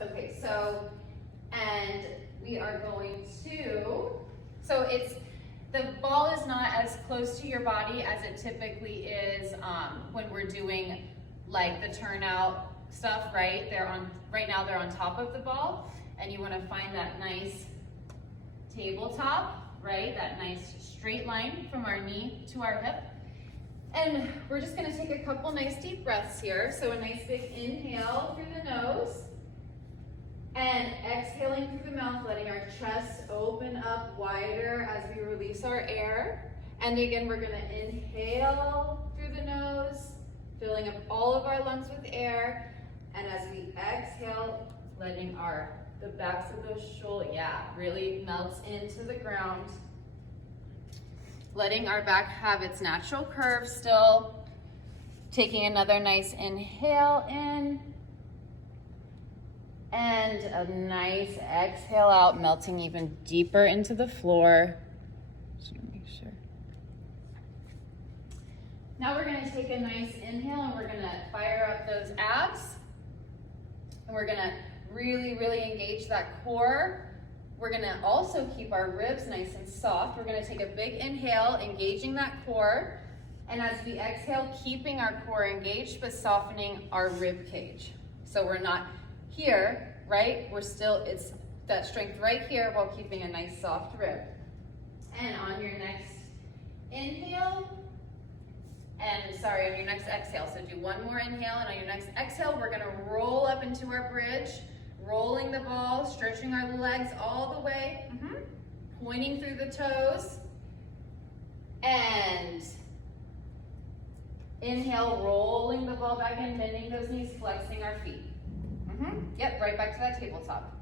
Okay, so, and we are going to, so the ball is not as close to your body as it typically is when we're doing like the turnout stuff, right? Right now they're on top of the ball, and you want to find that nice tabletop, right? That nice straight line from our knee to our hip. And we're just going to take a couple nice deep breaths here. So a nice big inhale through the nose, and exhaling through the mouth, letting our chest open up wider as we release our air. And again, we're going to inhale through the nose, filling up all of our lungs with air. And as we exhale, letting the backs of those shoulders, really melts into the ground. Letting our back have its natural curve still. Taking another nice inhale in. And a nice exhale out, melting even deeper into the floor. Just want to make sure. Now we're going to take a nice inhale, and we're going to fire up those abs. And we're going to really, really engage that core. We're going to also keep our ribs nice and soft. We're going to take a big inhale, engaging that core. And as we exhale, keeping our core engaged, but softening our rib cage. So we're not here, right? It's that strength right here while keeping a nice soft rib. And on your next inhale, on your next exhale, so do one more inhale, and on your next exhale, we're gonna roll up into our bridge, rolling the ball, stretching our legs all the way, pointing through the toes, and inhale, rolling the ball back in, bending those knees, flexing our feet. Yep, right back to that tabletop.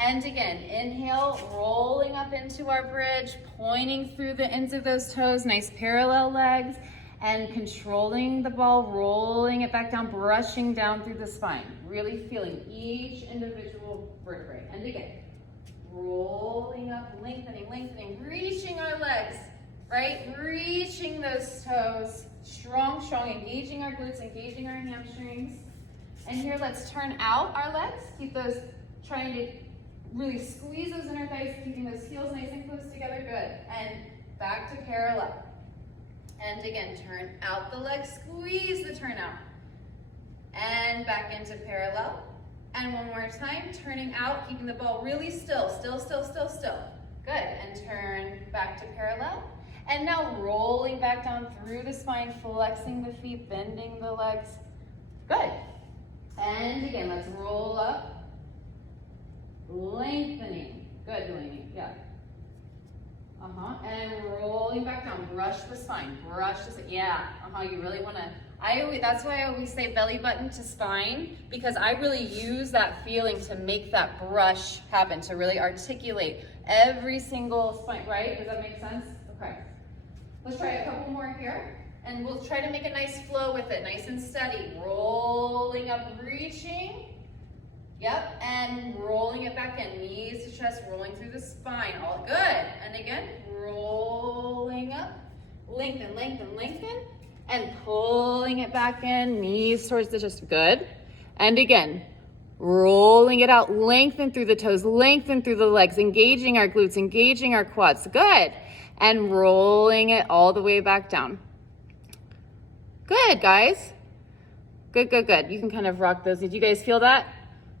And again, inhale, rolling up into our bridge, pointing through the ends of those toes, nice parallel legs, and controlling the ball, rolling it back down, brushing down through the spine, really feeling each individual vertebrae. And again, rolling up, lengthening, reaching our legs, right? Reaching those toes, strong, engaging our glutes, engaging our hamstrings. And here, let's turn out our legs. Keep those, trying to really squeeze those inner thighs, keeping those heels nice and close together. Good. And back to parallel. And again, turn out the legs, squeeze the turnout. And back into parallel. And one more time, turning out, keeping the ball really still. Good. And turn back to parallel. And now rolling back down through the spine, flexing the feet, bending the legs. Good. And again, let's roll up, lengthening. Good, Delaney, yeah. And rolling back down, brush the spine, you really wanna, that's why I always say belly button to spine, because I really use that feeling to make that brush happen, to really articulate every single spine, right? Does that make sense? Okay. Let's try a couple more here. And we'll try to make a nice flow with it, nice and steady. Rolling up, reaching. Yep, and rolling it back in. Knees to chest, rolling through the spine. All good. And again, rolling up. Lengthen. And pulling it back in. Knees towards the chest. Good. And again, rolling it out. Lengthen through the toes, lengthen through the legs, engaging our glutes, engaging our quads. Good. And rolling it all the way back down. Good, guys. Good. You can kind of rock those. Did you guys feel that?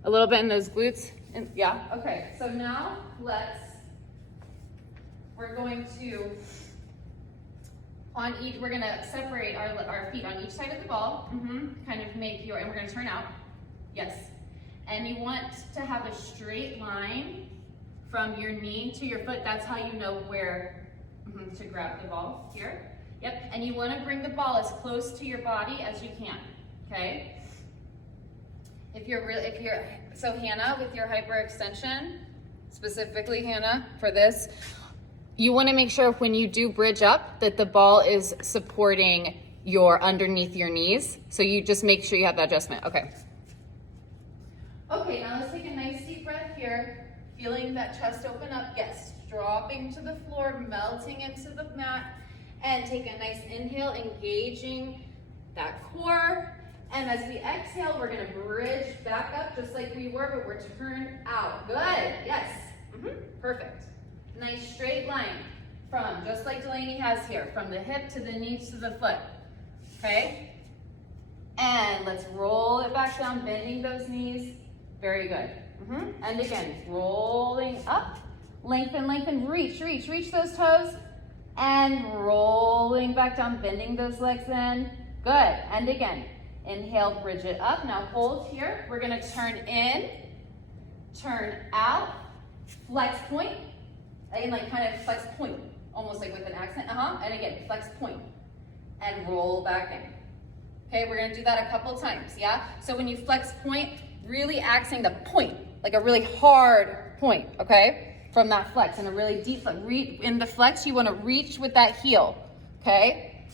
A little bit in those glutes? Yeah, okay. So now we're going to, we're gonna separate our feet on each side of the ball. Kind of make and we're gonna turn out. Yes. And you want to have a straight line from your knee to your foot. That's how you know where to grab the ball here. Yep, and you want to bring the ball as close to your body as you can, okay? So Hannah, with your hyperextension, specifically Hannah, for this, you want to make sure when you do bridge up that the ball is supporting underneath your knees. So you just make sure you have that adjustment, okay. Okay, now let's take a nice deep breath here, feeling that chest open up, yes, dropping to the floor, melting into the mat. And take a nice inhale, engaging that core. And as we exhale, we're gonna bridge back up just like we were, but we're turned out. Good, yes, perfect. Nice straight line from, just like Delaney has here, from the hip to the knee to the foot, okay? And let's roll it back down, bending those knees. Very good. And again, rolling up, lengthen, lengthen, reach, reach, reach those toes. And rolling back down, bending those legs in. Good, and again. Inhale, bridge it up. Now hold here. We're gonna turn in, turn out, flex point. And like kind of flex point, almost like with an accent. And again, flex point. And roll back in. Okay, we're gonna do that a couple times, yeah? So when you flex point, really accessing the point, like a really hard point, okay? From that flex, and a really deep flex. In the flex, you wanna reach with that heel, okay?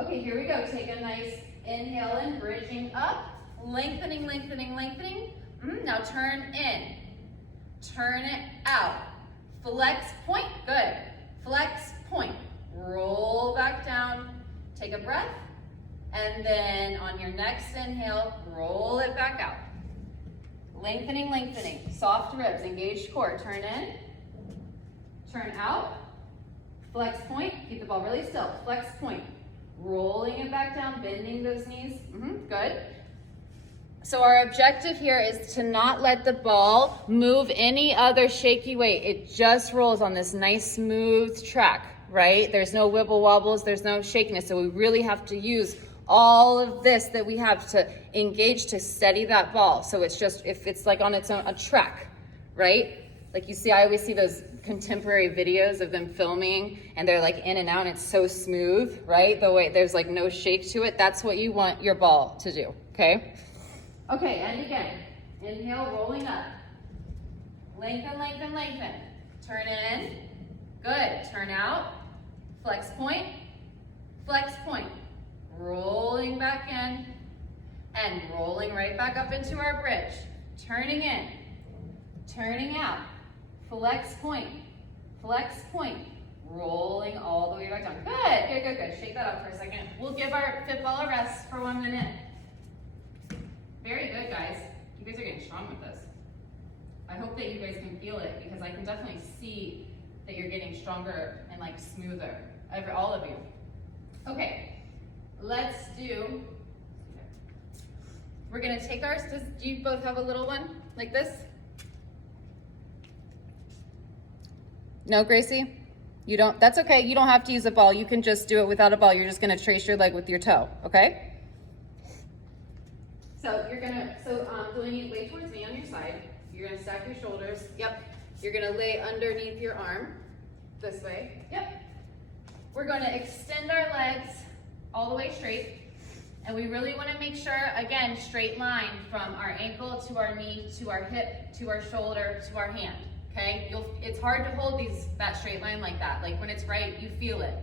Okay, here we go. Take a nice inhale in, bridging up, lengthening, lengthening, lengthening. Now turn in, turn it out. Flex point, good. Flex point, roll back down, take a breath, and then on your next inhale, roll it back out. Lengthening, lengthening, soft ribs, engaged core. Turn in, turn out, flex point, keep the ball really still, flex point. Rolling it back down, bending those knees, good. So our objective here is to not let the ball move any other shaky way. It just rolls on this nice smooth track, right? There's no wibble wobbles, there's no shakiness. So we really have to use all of this that we have to engage to steady that ball. So it's just, if it's like on its own, a track, right? Like you see, I always see those contemporary videos of them filming and they're like in and out and it's so smooth, right? The way there's like no shake to it. That's what you want your ball to do, okay? Okay, and again, inhale, rolling up. Lengthen, lengthen, lengthen. Turn in, good. Turn out, flex point, rolling back in, and rolling right back up into our bridge. Turning in, turning out, flex point, rolling all the way back down. Good, good, good, good. Shake that up for a second. We'll give our fit ball a rest for 1 minute. Very good, guys. You guys are getting strong with this. I hope that you guys can feel it because I can definitely see that you're getting stronger and like smoother, all of you. Okay, let's do, we're gonna take ours. Do you both have a little one like this? No, Gracie? You don't, that's okay. You don't have to use a ball. You can just do it without a ball. You're just gonna trace your leg with your toe, okay? So you're gonna, Delaney, lay towards me on your side. You're gonna stack your shoulders. Yep. You're gonna lay underneath your arm, this way. Yep. We're gonna extend our legs all the way straight. And we really wanna make sure, again, straight line from our ankle to our knee, to our hip, to our shoulder, to our hand, okay? It's hard to hold that straight line like that. Like when it's right, you feel it,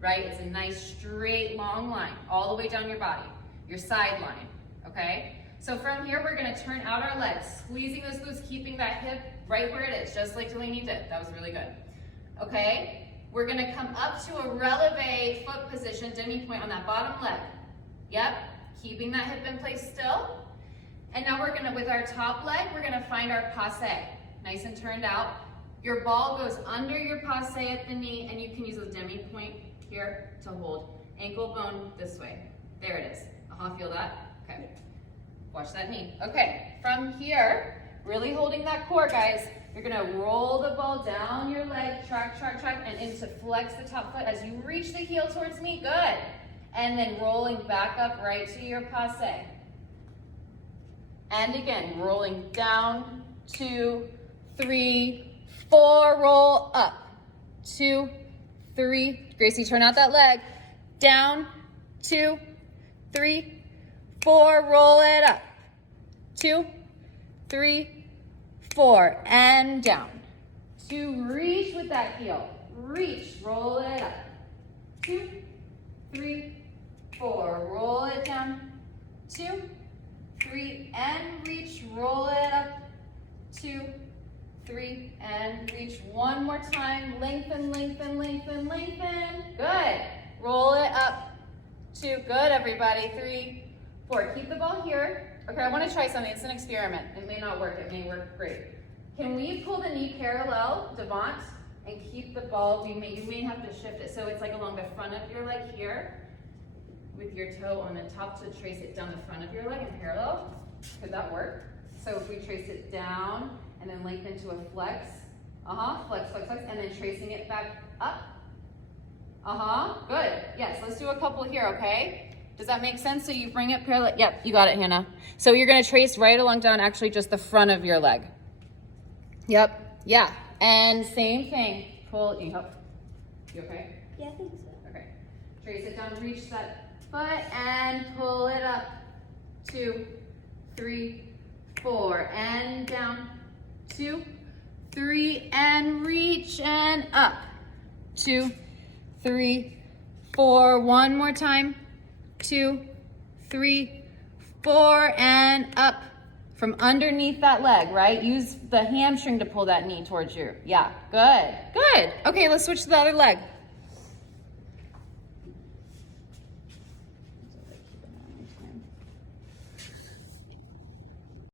right? It's a nice, straight, long line, all the way down your body, your side line. Okay, so from here, we're gonna turn out our legs, squeezing those glutes, keeping that hip right where it is, just like Delaney did. That was really good. Okay, we're gonna come up to a releve foot position, demi-point on that bottom leg. Yep, keeping that hip in place still. And now we're gonna, with our top leg, we're gonna find our passe, nice and turned out. Your ball goes under your passe at the knee, and you can use a demi-point here to hold. Ankle bone this way. There it is. Feel that? Okay, watch that knee. Okay, from here, really holding that core, guys, you're gonna roll the ball down your leg, track, and into flex the top foot as you reach the heel towards me, good. And then rolling back up right to your passe. And again, rolling down, 2, 3, 4, roll up, 2, 3, Gracie, turn out that leg, down, 2, 3, 4, roll it up. 2, 3, 4, and down. To reach with that heel. Reach, roll it up. 2, 3, 4, roll it down. 2, 3, and reach, roll it up. 2, 3, and reach. One more time. Lengthen, lengthen, lengthen, lengthen. Good. Roll it up. 2, good, everybody. 3, 4. Keep the ball here. Okay, I want to try something. It's an experiment. It may not work. It may work great. Can we pull the knee parallel, Devant, and keep the ball? You may have to shift it so it's like along the front of your leg here, with your toe on the top to trace it down the front of your leg in parallel. Could that work? So if we trace it down and then lengthen to a flex, flex, flex, flex, and then tracing it back up. Good. Yes, let's do a couple here, okay? Does that make sense? So you bring it parallel. Yep, you got it, Hannah. So you're gonna trace right along down actually just the front of your leg. Yep, yeah. And same thing. Pull, you okay? Yeah, I think so. Okay. Trace it down, reach that foot and pull it up. 2, 3, 4, and down. 2, 3, and reach and up. 2, 3, 4. One more time. 2, 3, 4, and up. From underneath that leg, right? Use the hamstring to pull that knee towards you. Yeah, good, good. Okay, let's switch to the other leg.